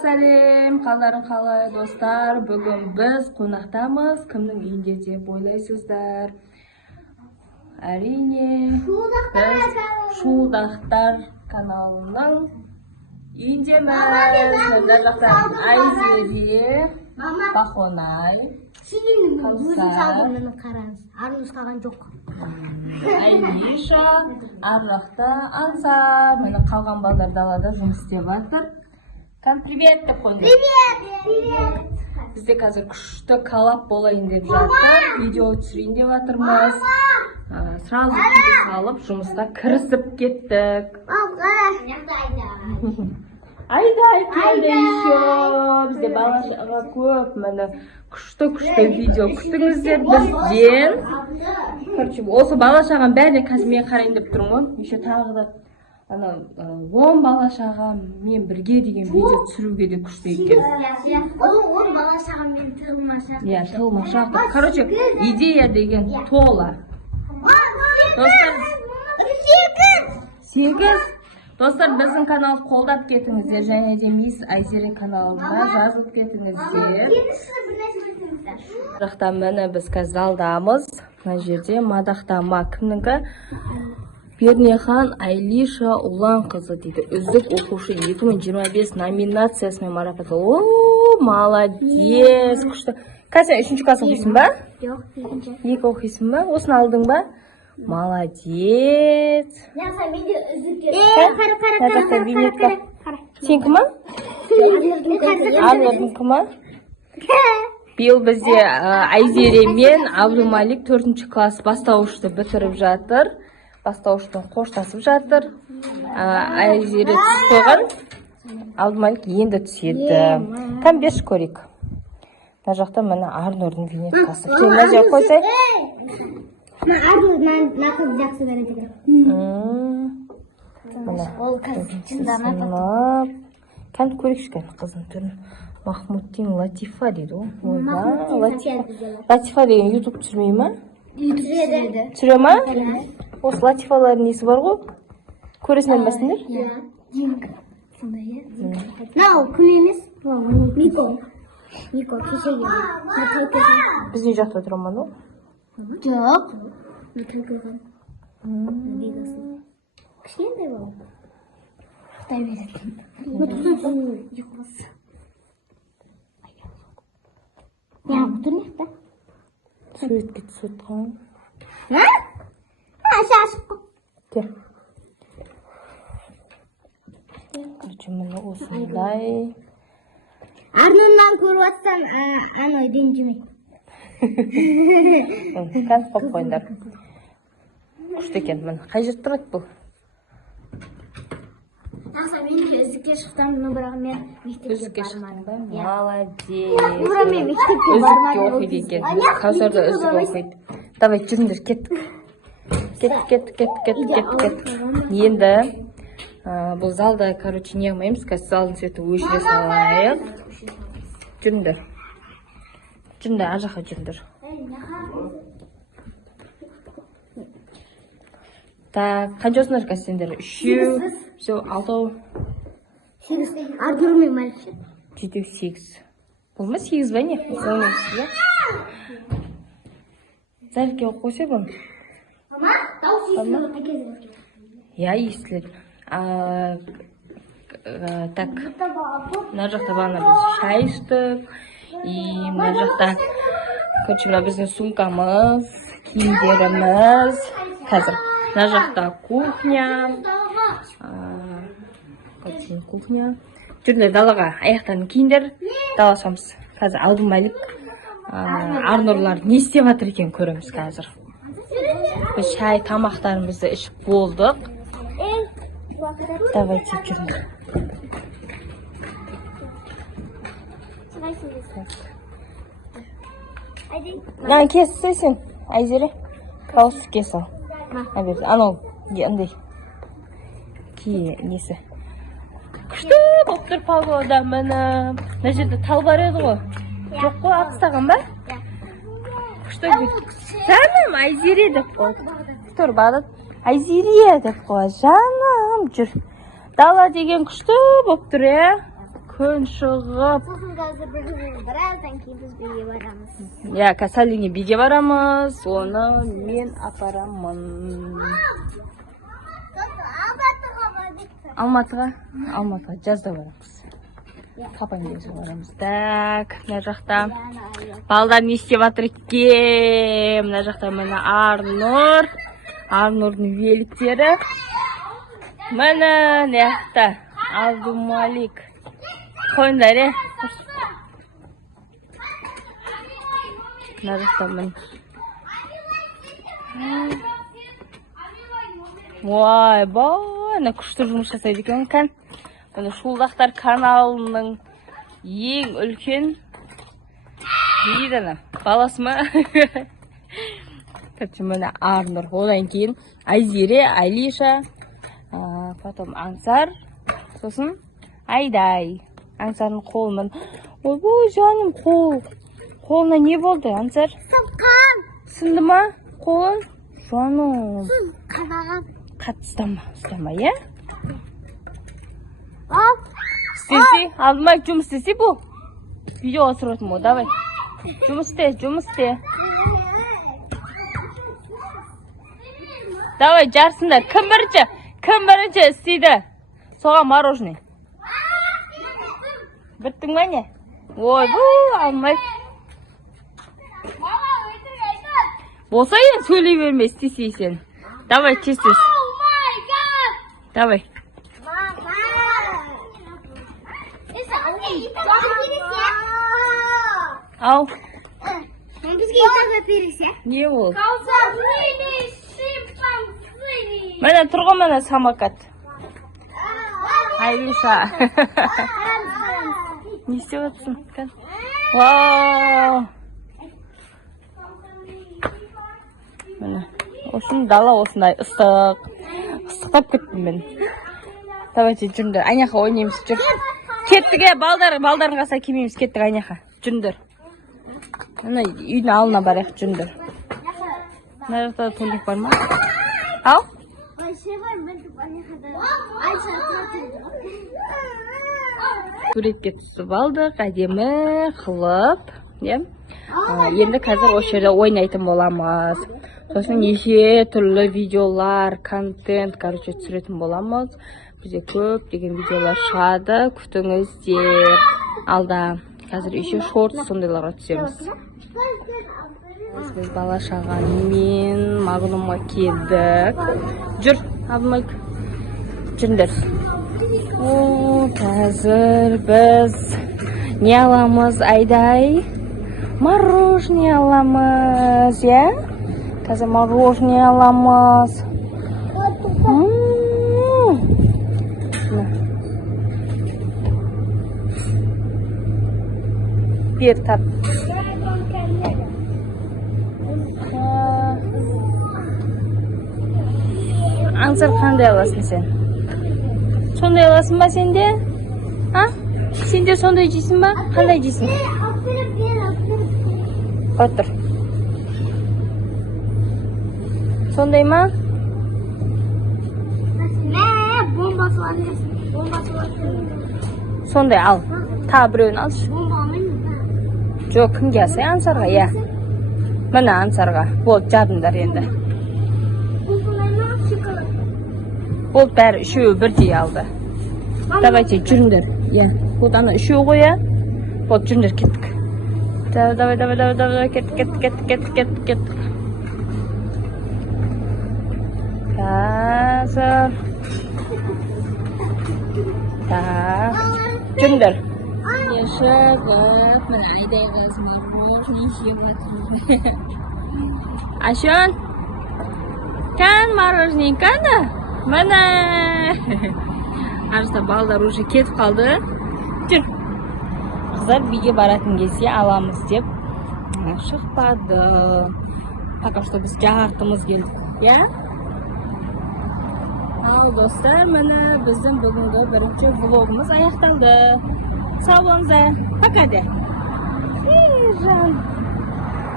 сәлем, қалдарың қалай достар? Бүгін біз қонақтамыз. Кімнің үйінде деп ойлайсыздар? Әрине, біз Шуылдақтар каналының үйіндеміз. Мына жақта Айзере, Бақонай, Айниша, ар жақта Ансар. Міне қалған балдар далада жұмыс істеп жатыр. Привет деп қойды. Привет! Бізде қазір күшті коллап болайын деп жатыр. Видео түсірейін деп жатырмыз. Сразу келе салып, жұмыста кірісіп кеттік. Айдай келді еще. Бізде балашаға көп, міне күшті видео күтіңіздер бізден. Короче, осы балашағам бәріне қазір мен қарайын деп тұрмын. Еще тағы да 10 балашаға мен бірге деген видео түсіруге де күшті екен. 10 балашаға мен тығылмашақ. Иә, тығылмашақ. Короче, идея деген тола. Достар, 8. Достар, біздің каналды қолдап кетіңіздер, және де Мисс Айзере каналына жазылып кетіңіздер. Жақта міне біз қазір залдамыз. Мына жерде мадақтама кімнікі? Пернехан Айлиша Уланқызы дейді. Үздік оқушы 2025 номинациясымен марапатталды. О, молодец! Күшті. Сен 3-ші класс оқисың ба? Жоқ, 2-ші. 2 оқисың ба? Осыны алдың ба? Молодец! Қара. Сен кім? Арнұрдың кім? Биыл бізде Айзере мен Абдумалик 4-ші класс бастауышты бітіріп жатыр. Бастауыштың қоштасып жатыр. Айзере түсіп қойған. Абдумалик енді түседі. Кәм беш көрейік. Мына жақта міне Арнұрдың винеткасы. Мына жақ қойсай. Арнұрдың қыз жақсы көреді. Ол қыз шынданап. Кәм көрейікшкен қыздың түрін. Махмудтин Латифа дейді ол. Латифа деген ютуб түсірмей ма? Түсіре ма? Осы Латифалардың несі бар ғой? Көресінен басыңдар? Нау, күн емес? Нико, кеше келді. Біздің жақта тұраман ол? Жоқ. Кішкентай бол. Қытай беретін. Бұтыр нехті? Суретке түсіп отқан. Шашып қой. Де. Короче, міне осындай. Арнынан көріп атсан, аны ренжімей. Кән қоп қойындар. Күшті екен, міне. Қай жерді тұрады бұл? Тақса, мен үздікке шықтым, бірақ мен мектепке бармадым. Молодец. Бірақ мен мектепке Үздікке оқиды екен. Қаусарда үздік оқиды. Давай, жүріңдер, кеттік. Кеттік. Енді бұл залда, короче, не қылмаймыз. Қазір залдың светі өшіре салайық. Жүріңдер. Ар жаққа жүріңдер. Так, қанша осындар қазір сендер? 3, все, 6. 8. Ардұрмен мәлікші. 7, 8. Бұл ма 8 ба не? Зәрке қойсай бұны? Мама, дауыс естілер әкезір. Я естілер. Так, мына жақта бағана біз шай іштік. И мына жақта, короче, мына біздің сумкамыз, киімдеріміз. Қазір мына жақта кухня. Кухня. Жүріңдер далаға аяқтарын киіндер. Дала шығамыз. Қазір Абдумалик Арнұрлар не істеп жатыр екен көреміз қазір. Біз шай тамақтарымызды ішіп болдық. Давайте жүріңдер. Кессесің, Айзере. Каусы кесал. Анау, андай. Несі. Күшті болып тұр погода міне. Мына жерде тал бар еді ғой. Жоқ қой, ағыстаған ба? Күшті көйді. Жаным, Айзере деп қой. Тұр бағдат. Айзере деп қой. Жаным, жүр. Дала деген күшті болып тұр, күн шығып. Сосын қазір біраздан кейін біз биге барамыз. Я, Касалине биге барамыз. Оны мен апарамын. Алматыға жазда барамыз. Папам келсе барамыз. Так, мына жақта балдар не істеп жатыр екен? Мына жақта міне Арнұрдың великтері. Міне мына жақта Абдумалик. Қойыңдар, мына жақта міне. Вай, бай, күшті жұмыс жасайды екен кән. Міне Шуылдақтар каналының ең үлкен дейді баласы ма? Міне Арнұр, одан кейін Айзере, Алиша, потом Аңсар, сосын Айдай. Аңсардың қолымен. Ой, жаным, қолына не болды, Аңсар? Сапқан. Сынды ма қолын? Жаным. Қабаған. Қатты ұстама, е? Ал. Істесе, алдыма жұмыс істесе бұл. Видеоға түсіретін бұл, давай. Жұмыс істе. Давай, жарсыңдар. Кім бірінші істейді? Соға мороженое. Біттің ма не? Ой, бұл, алмай. Болса ең сөйлей берме, істесе сен. Давай, тез. Давай. Ау. Бізге итак бересе. Не ол? Міне тұрғы міне самокат. Айриша. Не істеп отырсың? Вау. Міне. Осыны дала осындай ыстықтап кеттім мен. Давайте жүріңдер. Айнаға ойнаймыз. Жүр. Кеттік, балдарын қаса кемейміз. Кеттік Айнаға. Жүріңдер. Міне үйдің алына барайық. Жүріңдер. Мына жақта төлік бар ма? Ау? Суретке түсіп алдық, әдемі қылып. Енді қазір осы жерде ойнайтын боламыз. Сосын неше түрлі видеолар, контент, түсіретін боламыз. Бізде көп деген видеолар шығады, күтіңіздер. Алда қазір еще шорт сондайларға түсеміз. Біз бала шағамен Магнумға келдік. Жүр, Абдумалик. Жүріңдер. Қазір біз не аламыз, Айдай? Мороженое аламыз, я? Қазір мороженое аламыз. Бер тап. Аңсар қандай аласың сен? Сондай аласың ба сенде? Сенде сондай жейсің ба? Қандай жейсің? Отыр. Сондай ма? Сондай ал. Та біреуін алшы. Жоқ, кімге алсай? Аңсарға, я. Міне Аңсарға. Болды, жадыңдар енді. Болды, бәрі үшеуі бірдей алды. Давайте, жүріңдер. Болды, ана үшеуі қоя. Болды, жүріңдер, кеттік. Давай, кеттік. Қазір. Так, жүріңдер. Шығып, мен Айдай қазым мороженое жеп отырмын. Ашон, кән мороженое кәні? Міне. Арыста балдар уже кетіп қалды. Жүр. Қыздар биге баратын кезде аламыз деп шықпады. Пока что біз жағартымыз келдік. Я? Ал достар, міне біздің бүгінгі бірінші влогымыз аяқталды. Sağ olun. Пока de. Жан.